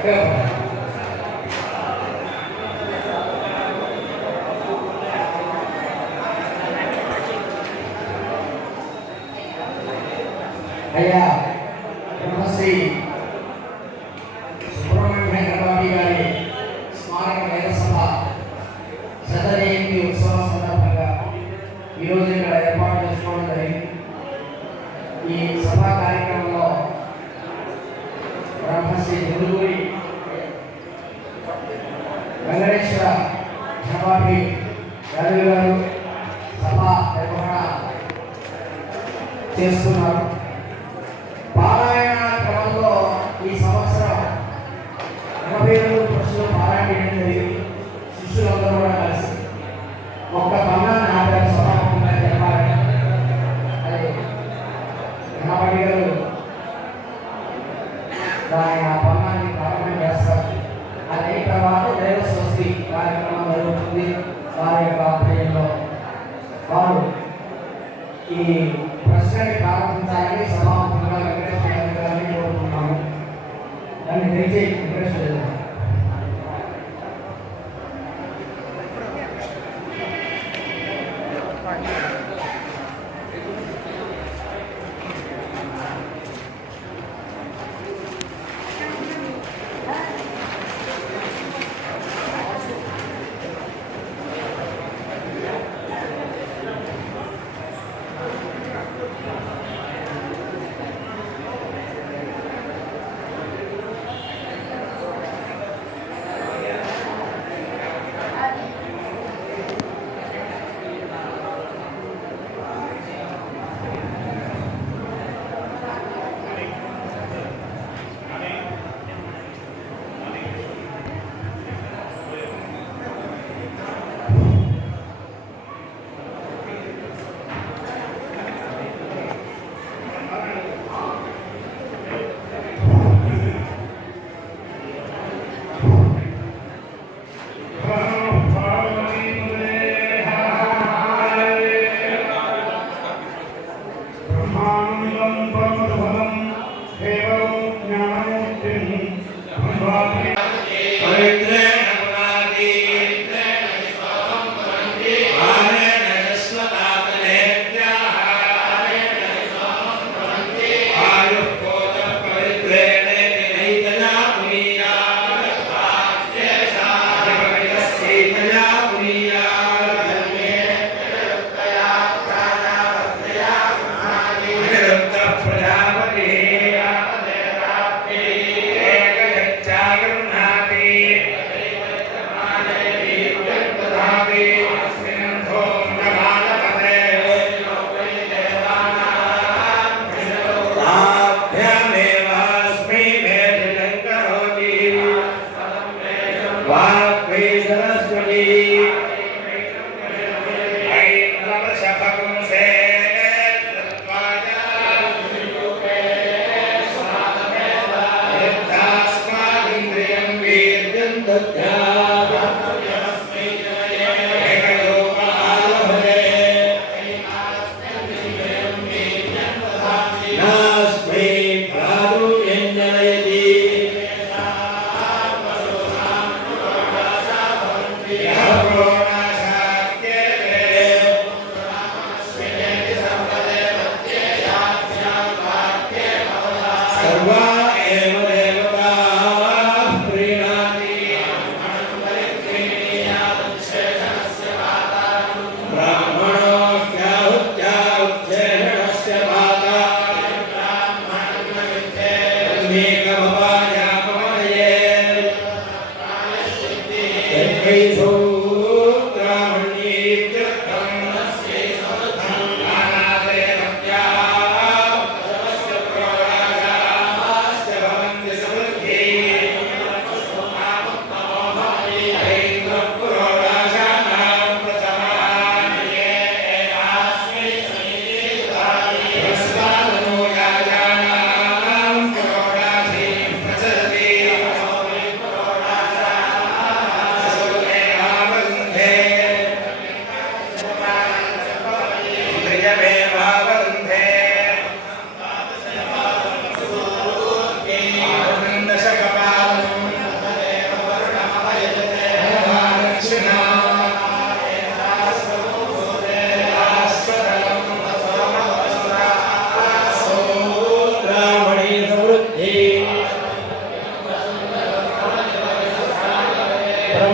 అయ్యా బ్రహ్మశ్రీ సుబ్రహ్మణ్య వెంకటరావు గారి స్మారక వేద సభ శత జయంతి ఉత్సవం సందర్భంగా ఈరోజు ఇక్కడ ఏర్పాటు చేసుకోవడం జరిగింది. ఈ సభా కార్యక్రమంలో బ్రహ్మశ్రీ దుర్గూరి వెంకటేశ్వర ధనపాటి యాదవ్ గారు సభా నిర్వహణ చేస్తున్నారు. పారాయణ క్రమంలో ఈ సంవత్సరం 82 ప్రశ్నలు పారాయణ చేయడం జరిగింది. శిష్యులందరూ కూడా కలిసి ఒక్క పన్నాన్ని ఆధార సభాముఖంగా చెప్పాలి. అది ధనపాటి గారు దాని ఆ పన్నాన్ని ప్రారంభం చేస్తారు. అది తర్వాత దైవ స్వస్తి కార్యక్రమం జరుగుతుంది. వారి యొక్క ఆధ్వర్యంలో వారు ఈ ప్రశ్నని ప్రారంభించాలని సభాముఖంగా వెంకటేశ్వర గారిని కోరుకుంటున్నాము. దాన్ని దయచేసి వెంకటేశ్వర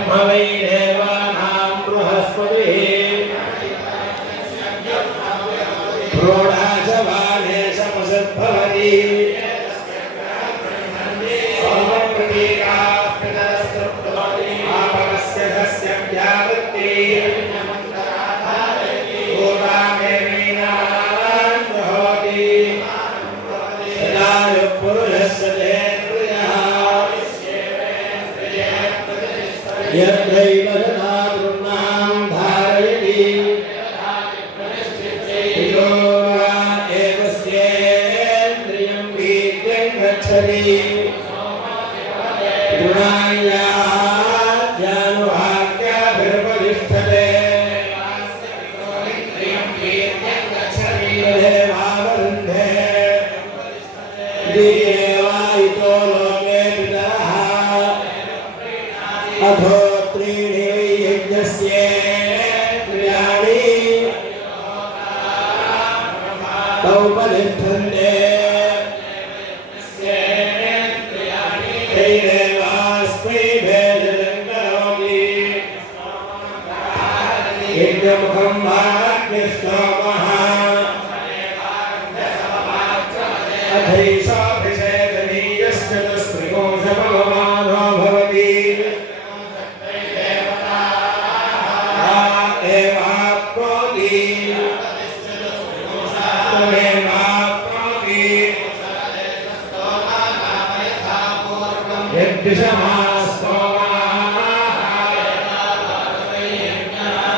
वै देवानां बृहस्पतिः प्रोढाचवानेशपशुद्भवति आपकस्य धस्य व्यावृत्ति यद्दैव जनातॄणां धारयति यो एवस्येन्द्रियं वीर्यं गच्छति गुणायानुभाग्याभिर्वतिष्ठते देवावरुन्धे दियेवायितो लोके पितरः अथो त्रीणि यज्ञस्येन्द्रियाणि तौपतिष्ठन्ते तैरेवास्मै भेदनं करोति यज्ञमुखं वाग्निष्टोमः अधैषाभिषेकनीयश्चतुस्त्रिकोशभगवानो भवति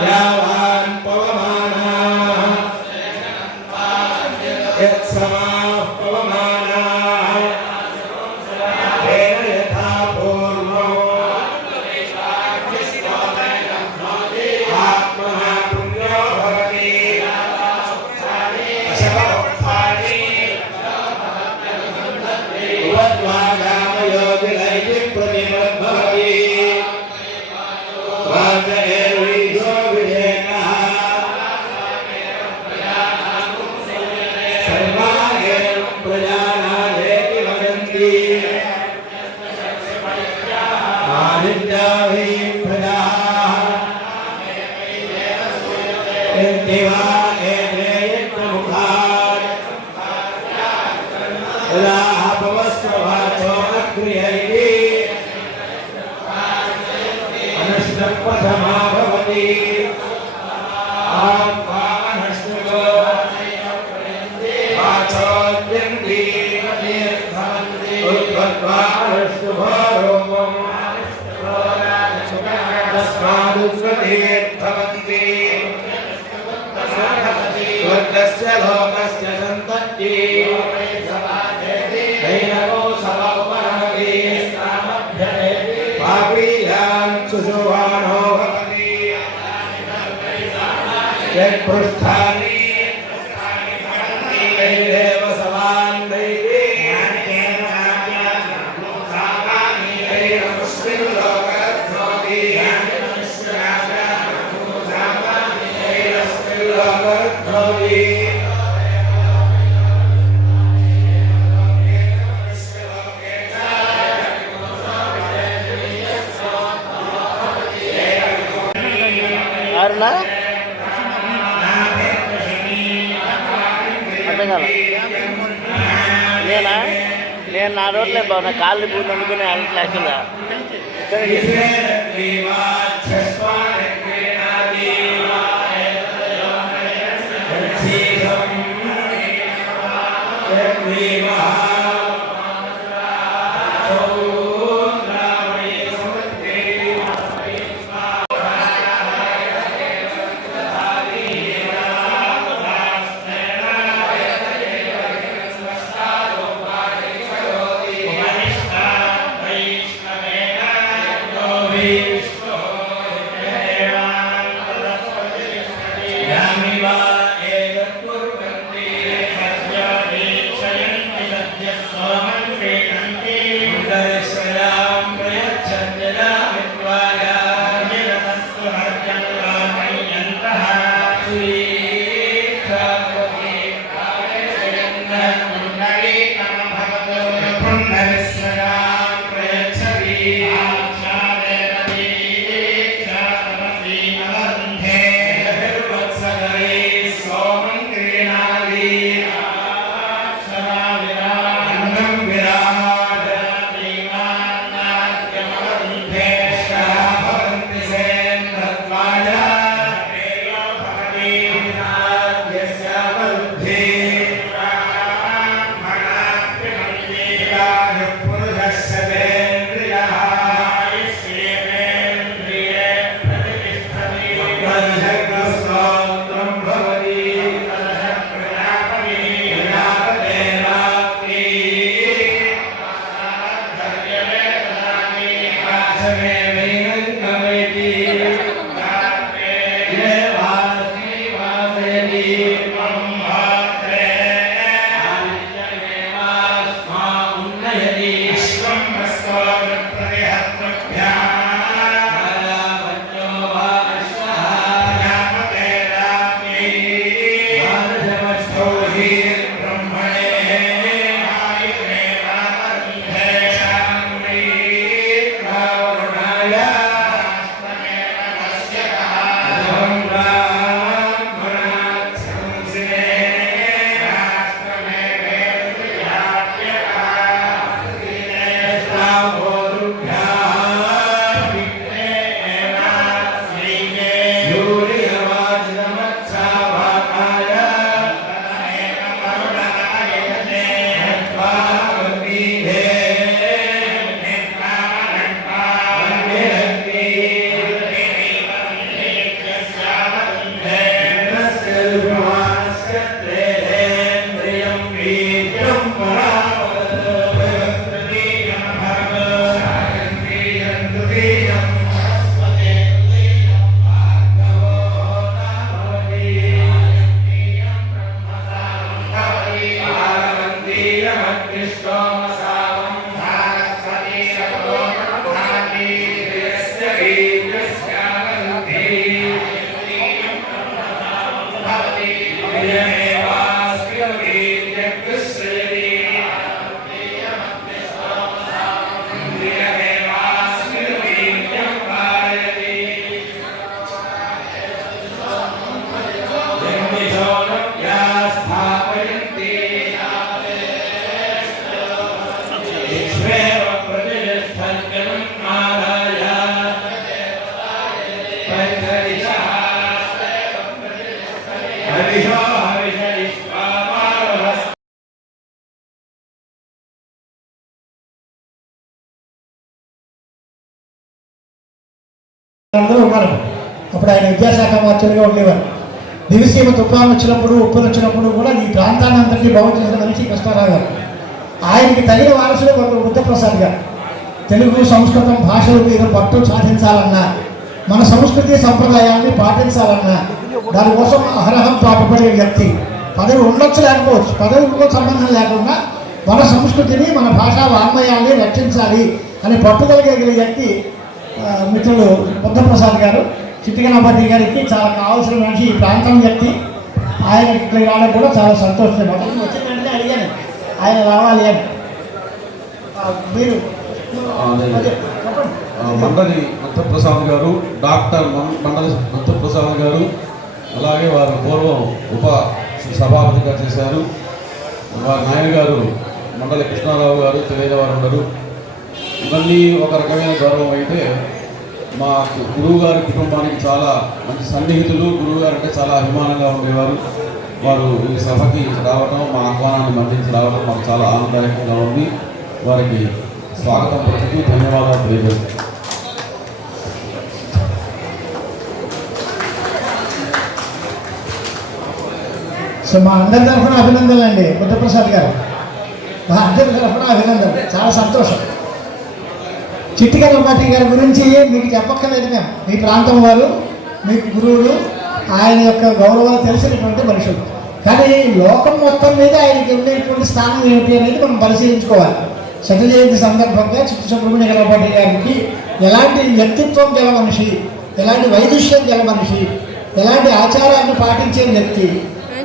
यावान् पवमानाः यत्समाः पवमानाः तेन यथा पूर्वम् आत्मः पुण्यो भवति अशपथोत्थानि उवद्वादामयोगिनैः प्रतिमद्भवति वाचएर्वीजो विधेयः सर्वाणेन प्रजानादेति वदन्ति आदित्याभिः प्रजाः यद्दिवा एते यज्ञमुखात् यदाह पवस्वभातो अक्रियैः अनुष्णपथमा भवति आत्मानष्टको आचोद्यन्ति उद्भद्वानुष्टुभोरूपम् तस्मादुत्पत्तिर्भवन्ति स्वर्गस्य लोकस्य सन्तति दैनवो समपरमति पापीयान् सुशोभानो भवति यत्पृष्ठानि दैदेव सवान् दैवे दैनमुष्मिन् लोकरद्धोति दैनमुष्मिन् लोकरद्धोति అర్థం కాల నేను నా రోడ్లే బాగున్నా కాళ్ళు పూర్తి అందుకునే యాక్చువల్గా అందరూ ఉన్నారు. అప్పుడు ఆయన విద్యాశాఖ మంత్రిగా ఉండేవారు. దివిసీమ తుఫాను వచ్చినప్పుడు ఉప్పులు వచ్చినప్పుడు కూడా ఈ ప్రాంతాన్ని అందరికీ బాగు చేసిన మనిషి కృష్ణారావు గారు. ఆయనకి తగిన వారసుడు ఒకరు బుద్ధప్రసాద్ గారు. తెలుగు సంస్కృతం భాషల మీద పట్టు సాధించాలన్నా, మన సంస్కృతి సంప్రదాయాన్ని పాటించాలన్నా దానికోసం అహరహం పాటుపడే వ్యక్తి. పదవి ఉండొచ్చు లేకపోవచ్చు, పదవితో సంబంధం లేకుండా మన సంస్కృతిని మన భాషా వాంగ్మయాన్ని రక్షించాలి అని పట్టుదల కలిగిన వ్యక్తి మిత్రులు బుద్ధప్రసాద్ గారు. చిట్టికనపతి గారికి చాలా కావాల్సిన మనిషి, ఈ ప్రాంతం వ్యక్తి. ఆయన ఇక్కడ రావడం కూడా చాలా సంతోషం. మొదటి వచ్చిందంటే అడిగాను ఆయన రావాలి అని. మీరు మండలి మంత్రప్రసాద్ గారు, డాక్టర్ మండలి మంత్రప్రసాద్ గారు, అలాగే వారు పూర్వం ఉప సభాపతిగా చేశారు. వారి నాయనగారు మండలి కృష్ణారావు గారు తెలియజేవారు ఉండరు. ఇవన్నీ ఒక రకమైన గౌరవం అయితే, మా గురువుగారి కుటుంబానికి చాలా మంచి సన్నిహితులు. గురువుగారు అంటే చాలా అభిమానంగా ఉండేవారు. వారు ఈ సభకి రావడం, మా ఆహ్వానాన్ని మన్నించి రావడం మాకు చాలా ఆనందదాయకంగా ఉంది. వారికి స్వాగతం పలుకుతూ ధన్యవాదాలు తెలియజేస్తాను. సో మా అందరి తరఫున అభినందనలు అండి బుద్ధప్రసాద్ గారు. మా అందరి తరఫున అభినందనలు. చాలా సంతోషం. చిట్టికనపతి గారి గురించి మీకు చెప్పక్కర్లేదు. మేము మీ ప్రాంతం వారు, మీకు గురువులు, ఆయన యొక్క గౌరవాలు తెలిసినటువంటి మనుషులు. కానీ లోకం మొత్తం మీద ఆయనకి ఉండేటువంటి స్థానం ఏమిటి అనేది మనం పరిశీలించుకోవాలి. శత జయంతి సందర్భంగా చిట్టి సుబ్రహ్మణ్యకనపతి గారికి ఎలాంటి వ్యక్తిత్వం గల మనిషి, ఎలాంటి వైదుష్యం గల మనిషి, ఎలాంటి ఆచారాన్ని పాటించే వ్యక్తి,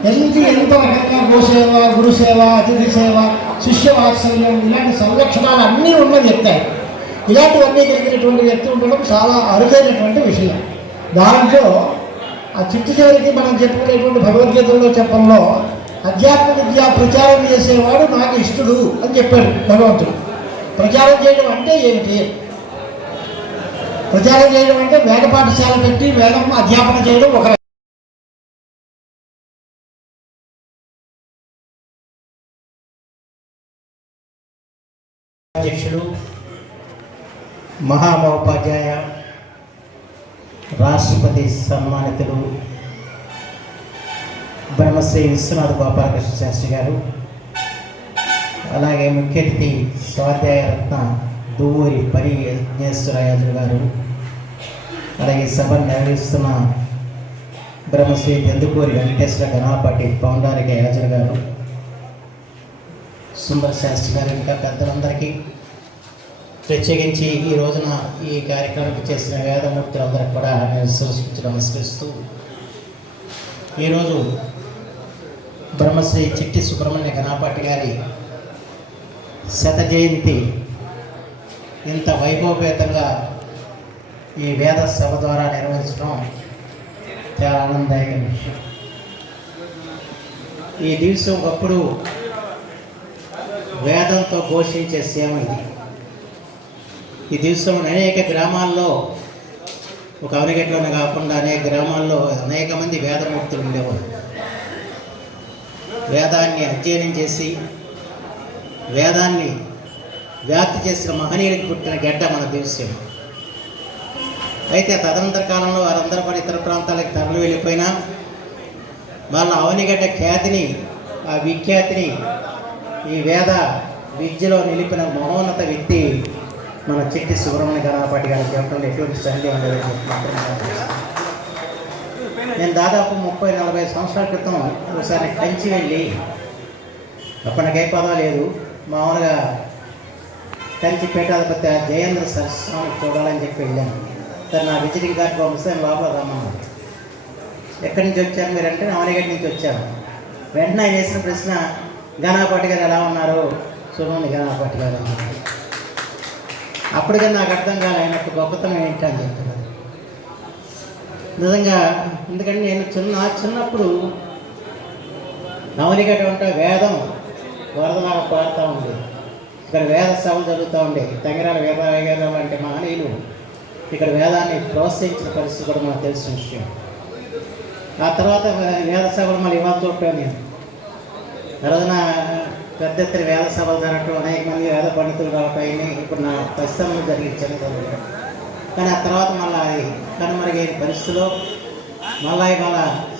ఎంత రకంగా గోసేవ, గురుసేవ, అతిథి సేవ, శిష్య వాత్సల్యం, ఇలాంటి సంరక్షణాలు అన్నీ ఉన్న వ్యక్తి. ఇలాంటివన్నీ కలిగినటువంటి వ్యక్తి ఉండడం చాలా అరుదైనటువంటి విషయం. దాంట్లో ఆ చిట్టు చివరికి మనం చెప్పుకునేటువంటి భగవద్గీతలో చెప్పడంలో అధ్యాత్మ విద్య ప్రచారం చేసేవాడు నాకు ఇష్టడు అని చెప్పాడు భగవంతుడు. ప్రచారం చేయడం అంటే ఏమిటి? ప్రచారం చేయడం అంటే వేద పాఠశాల పెట్టి వేదం అధ్యాపన చేయడం ఒక అధ్యక్షుడు, మహామహోపాధ్యాయ, రాష్ట్రపతి సన్మానితులు బ్రహ్మశ్రీ విశ్వనాథ్ గోపాలకృష్ణ శాస్త్రి గారు, అలాగే ముఖ్య అతిథి స్వాధ్యాయ రత్న దువ్వూరి పని యజ్ఞేశ్వర యాజులు గారు, అలాగే సభను నిర్వహిస్తున్న బ్రహ్మశ్రీ ఎందుకూరి వెంకటేశ్వర గణాపాటి పౌండారిక యాజులు గారు, సుందర శాస్త్రి గారు, ఇంకా పెద్దలందరికీ, ప్రత్యేకించి ఈ రోజున ఈ కార్యక్రమానికి చేసిన వేదమూర్తులందరికీ కూడా నేను శిరస్సు నమస్కరిస్తూ, ఈరోజు బ్రహ్మశ్రీ చిట్టి సుబ్రహ్మణ్య గణాపాటి గారి శత జయంతి ఇంత వైభవపేతంగా ఈ వేద సభ ద్వారా నిర్వహించడం చాలా ఆనందదాయక విషయం. ఈ దివసం ఒకప్పుడు వేదంతో ఘోషించే సేవ ఇది. ఈ దివసం అనేక గ్రామాల్లో, ఒక అవనిగట్లోనే కాకుండా అనేక గ్రామాల్లో అనేక మంది వేదమూర్తులు ఉండేవారు. వేదాన్ని అధ్యయనం చేసి వేదాన్ని వ్యాప్తి చేసిన మహనీయుడికి పుట్టిన గడ్డ మన దివసం. అయితే తదనంతర కాలంలో వారందరూ కూడా ఇతర ప్రాంతాలకు తరలి వెళ్ళిపోయినా వాళ్ళ అవనిగడ్డ ఖ్యాతిని, ఆ విఖ్యాతిని ఈ వేద విద్యలో నిలిపిన మహోన్నత వ్యక్తి మన చిట్టి సుబ్రహ్మణ్య గణాపాటి గారి చెప్పడంలో ఎటువంటి సందేహం లేదని నేను దాదాపు 30-40 సంవత్సరాల క్రితం ఒకసారి కంచి వెళ్ళి, అప్పటికే పదవి లేదు, మామూలుగా కంచి పీఠాధిపతి జయేంద్ర సరస్వామి చూడాలని చెప్పి వెళ్ళాను. సార్ నా విజిటింగ్ కార్డు పంపిస్తే లోపల రమ్మన్నాను. ఎక్కడి నుంచి వచ్చారు మీరు అంటే అవనిగడ్డ నుంచి వచ్చాను. వెంటనే ఆయన వేసిన ప్రశ్న, గణాపాటి గారు ఎలా ఉన్నారు? సుబ్రహ్మణ్య గణాపాటి గారు అన్నారు. అప్పటికే నాకు అర్థం కాదు ఆయన గొప్పతనం ఏంటి అని చెప్తున్నారు. నిజంగా ఎందుకంటే నేను చిన్నప్పుడు అవనిగడ్డ అంటే వేదం వరదలాగా పాడుతూ ఉండేది. ఇక్కడ వేద సభలు జరుగుతూ ఉండేవి. తంగిరాల వేదాలు వంటి మహనీయులు ఇక్కడ వేదాన్ని ప్రోత్సహించిన పరిస్థితి కూడా మనకు తెలిసిన విషయం. ఆ తర్వాత వేద సభలు మళ్ళీ ఇవాళ చూడటం నేను రోజున పెద్ద ఎత్తున వేద సభలు జరగటం, అనేక మంది వేద పండితులు రావటం, ఇప్పుడు నా పరిశ్రమలు జరిగించాను. కానీ ఆ తర్వాత మళ్ళీ అది కనుమరుగైన పరిస్థితిలో మళ్ళీ ఇవాళ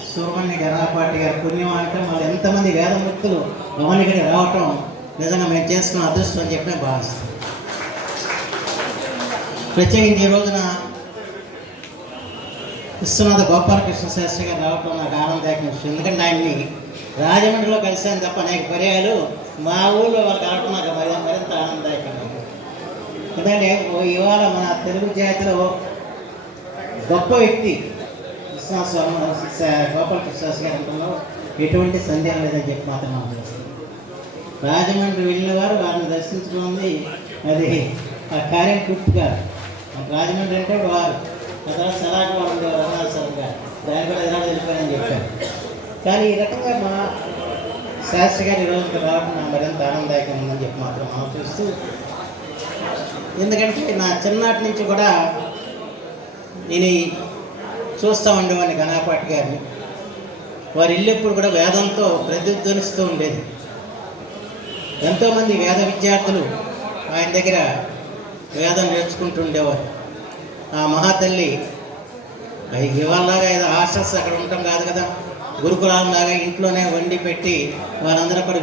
సుబ్రహ్మణ్య గణాపాటి గారి పుణ్యం అంటే మళ్ళీ ఎంతమంది వేదమూర్తులు గమనికకి రావటం నిజంగా మేము చేసుకున్న అదృష్టం అని చెప్పి భావిస్తాం. ప్రత్యేకించి ఈ రోజున విశ్వనాథ గోపాలకృష్ణ శాస్త్రి గారు రావటం నాకు ఆనందదాయకం విషయం. ఎందుకంటే ఆయన్ని రాజమండ్రిలో కలిసాను తప్ప అనేక పర్యాలు మా ఊళ్ళో వాళ్ళు రావటం నాకు మరింత ఆనందదాయకం. ఎందుకంటే ఇవాళ మన తెలుగు జాతిలో గొప్ప వ్యక్తి విశ్వనాథ గోపాలకృష్ణ శాస్త్రి గారు అంటున్నాం, ఎటువంటి సందేహం లేదని చెప్పి మాత్రం నాకు తెలుస్తుంది. రాజమండ్రి వెళ్ళిన వారు వారిని దర్శించడం ఉంది, అది ఆ కార్యం పూర్తిగా. రాజమండ్రి అంటే వారు ఆ తర్వాత సలాగా వారు ఉండేవారు, రఘునాథస్వామి గారు, దాని కూడా ఎదురాడు వెళ్ళిపోయారని చెప్పారు. కానీ ఈ రకంగా మా శాస్త్రి గారు ఈరోజు రావడం నాకు మరింత ఆనందదాయకంగా ఉందని చెప్పి మాత్రం ఆలోచిస్తూ, ఎందుకంటే నా చిన్నటి నుంచి కూడా నేను చూస్తూ ఉండేవాడిని గణాపాటి గారిని. వారి ఇల్లు ఎప్పుడు కూడా వేదంతో ప్రతిధ్వనిస్తూ ఉండేది. ఎంతోమంది వేద విద్యార్థులు ఆయన దగ్గర వేదం నేర్చుకుంటూ ఉండేవారు. ఆ మహాతల్లి ఇవాళలాగా ఏదో హాస్టల్స్ అక్కడ ఉండటం కాదు కదా, గురుకులాలాగా ఇంట్లోనే వండి పెట్టి వారందరూ కూడా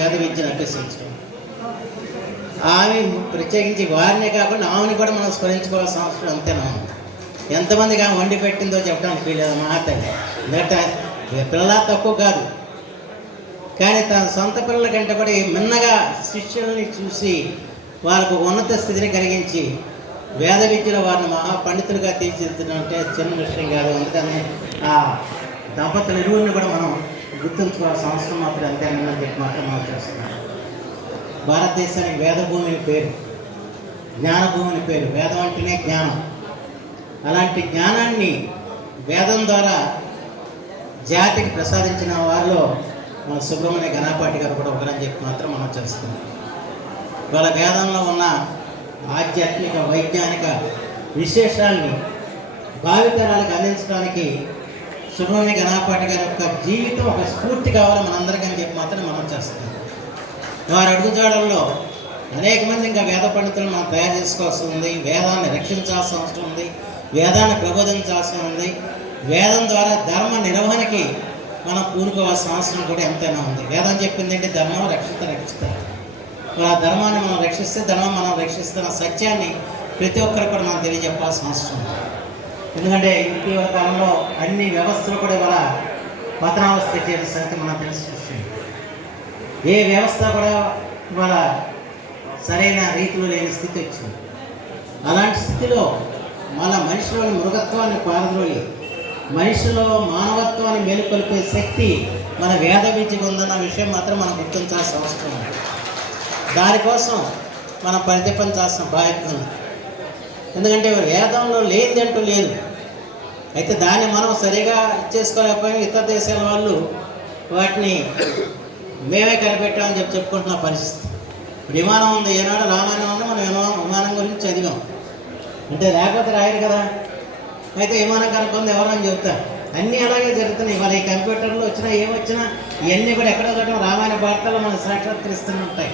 వేద విద్యను అభ్యసించడం. ఆమె ప్రత్యేకించి వారినే కాకుండా ఆమెను కూడా మనం స్మరించుకోవాల్సిన అవసరం అంతేనా. ఎంతమందికి ఆమె వండి పెట్టిందో చెప్పడానికి వీలేదు మహాతల్లి. ఎందుకంటే పిల్లల తక్కువ కాదు, కానీ తన సొంత పిల్లల కంటే కూడా మిన్నగా శిష్యుల్ని చూసి వారికి ఉన్నత స్థితిని కలిగించి వేద విద్యలో వారిని మహాపండితులుగా తీర్చిదిద్దంటే చిన్న విషయం కాదు. అందుకని ఆ దంపతుల ఇరువురిని కూడా మనం గుర్తుంచుకోవాల్సిన అవసరం మాత్రం అంతేనని చెప్పి మాత్రం మనం చేస్తున్నాం. భారతదేశానికి వేదభూమిని పేరు, జ్ఞానభూమిని పేరు. వేదం అంటేనే జ్ఞానం. అలాంటి జ్ఞానాన్ని వేదం ద్వారా జాతికి ప్రసాదించిన వారిలో మన సుబ్రహ్మణ్య గణాపాటి గారు కూడా ఒకరని చెప్పి మాత్రం మనం చేస్తున్నాం. వాళ్ళ వేదంలో ఉన్న ఆధ్యాత్మిక వైజ్ఞానిక విశేషాలని భావితరాలకు అందించడానికి సుబ్రహ్మణ్య గణాపాటి గారి యొక్క జీవితం ఒక స్ఫూర్తి కావాలి మనందరికీ అని చెప్పి మాత్రం మనం చేస్తున్నాం. వారి అడుగుజాడల్లో అనేక మంది ఇంకా వేద పండితులను మనం తయారు చేసుకోవాల్సి ఉంది. వేదాన్ని రక్షించాల్సిన అవసరం ఉంది, వేదాన్ని ప్రబోధించాల్సి ఉంది. వేదం ద్వారా ధర్మ నిర్వహణకి మనం పూనుకోవాల్సిన అవసరం కూడా ఎంతైనా ఉంది. వేదం చెప్పింది ఏంటి? ధర్మం రక్షిత. ఆ ధర్మాన్ని మనం రక్షిస్తే ధర్మం మనం రక్షిస్తున్న సత్యాన్ని ప్రతి ఒక్కరు కూడా మనం తెలియజెప్పాల్సిన అవసరం ఉంది. ఎందుకంటే ఇటీవల కాలంలో అన్ని వ్యవస్థలు కూడా ఇవాళ పతనావస్థ చేసే సంగతి మనం తెలుసుకుంటుంది. ఏ వ్యవస్థ కూడా ఇవాళ సరైన రీతిలో లేని స్థితి వచ్చింది. అలాంటి స్థితిలో మన మనిషిలోని మృగత్వాన్ని పారద్రోలి మనిషిలో మానవత్వాన్ని మేలుకొల్పే శక్తి మన వేద విద్యకు ఉందన్న విషయం మాత్రం మనం గుర్తించాల్సిన అవసరం ఉంది. దానికోసం మనం పరితపించాల్సిన బాధ్యత ఉంది. ఎందుకంటే వేదంలో లేదంటూ లేదు. అయితే దాన్ని మనం సరిగా ఇచ్చేసుకోలేకపోయి ఇతర దేశాల వాళ్ళు వాటిని మేమే కనిపెట్టామని చెప్పుకుంటున్న పరిస్థితి. విమానం ఉంది, ఏనాడు రామాయణం ఉంది, మనం విమానం గురించి చదివాం. అంటే లేకపోతే రాయరు కదా. అయితే విమానం కనుక్కుంది ఎవరని చెప్తారు. అన్నీ అలాగే జరుగుతున్నాయి. ఇవాళ ఈ కంప్యూటర్లో వచ్చినా ఏమొచ్చినా ఇవన్నీ కూడా ఎక్కడో చోట రామాయణ వార్తలు మనకు సాక్షాత్కరిస్తూనే ఉంటాయి.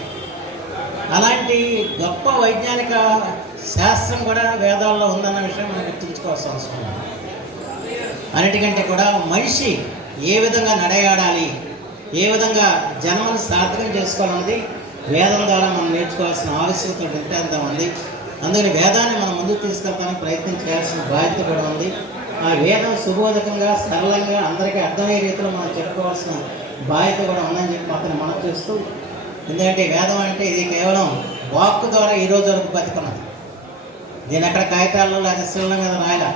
అలాంటి గొప్ప వైజ్ఞానిక శాస్త్రం కూడా వేదాల్లో ఉందన్న విషయం మనం గుర్తుంచుకోవాల్సిన అవసరం ఉంది. అన్నిటికంటే కూడా మనిషి ఏ విధంగా నడయాడాలి, ఏ విధంగా జన్మను సార్థకం చేసుకోవాలన్నది వేదం ద్వారా మనం నేర్చుకోవాల్సిన ఆవశ్యకత ఎంతో ఉంది. అందుకని వేదాన్ని మనం ముందుకు తీసుకెళ్తానికి ప్రయత్నం చేయాల్సిన బాధ్యత కూడా ఉంది. ఆ వేదం సుబోధకంగా సరళంగా అందరికీ అర్థమయ్యే రీతిలో మనం చెప్పుకోవాల్సిన బాధ్యత కూడా ఉందని చెప్పి అతను మనం చేస్తూ, ఎందుకంటే వేదం అంటే ఇది కేవలం వాక్కు ద్వారా ఈ రోజు వరకు బతికున్నది. దీని అక్కడ కాగితాల్లో లేదా శిలల మీద రాయాల.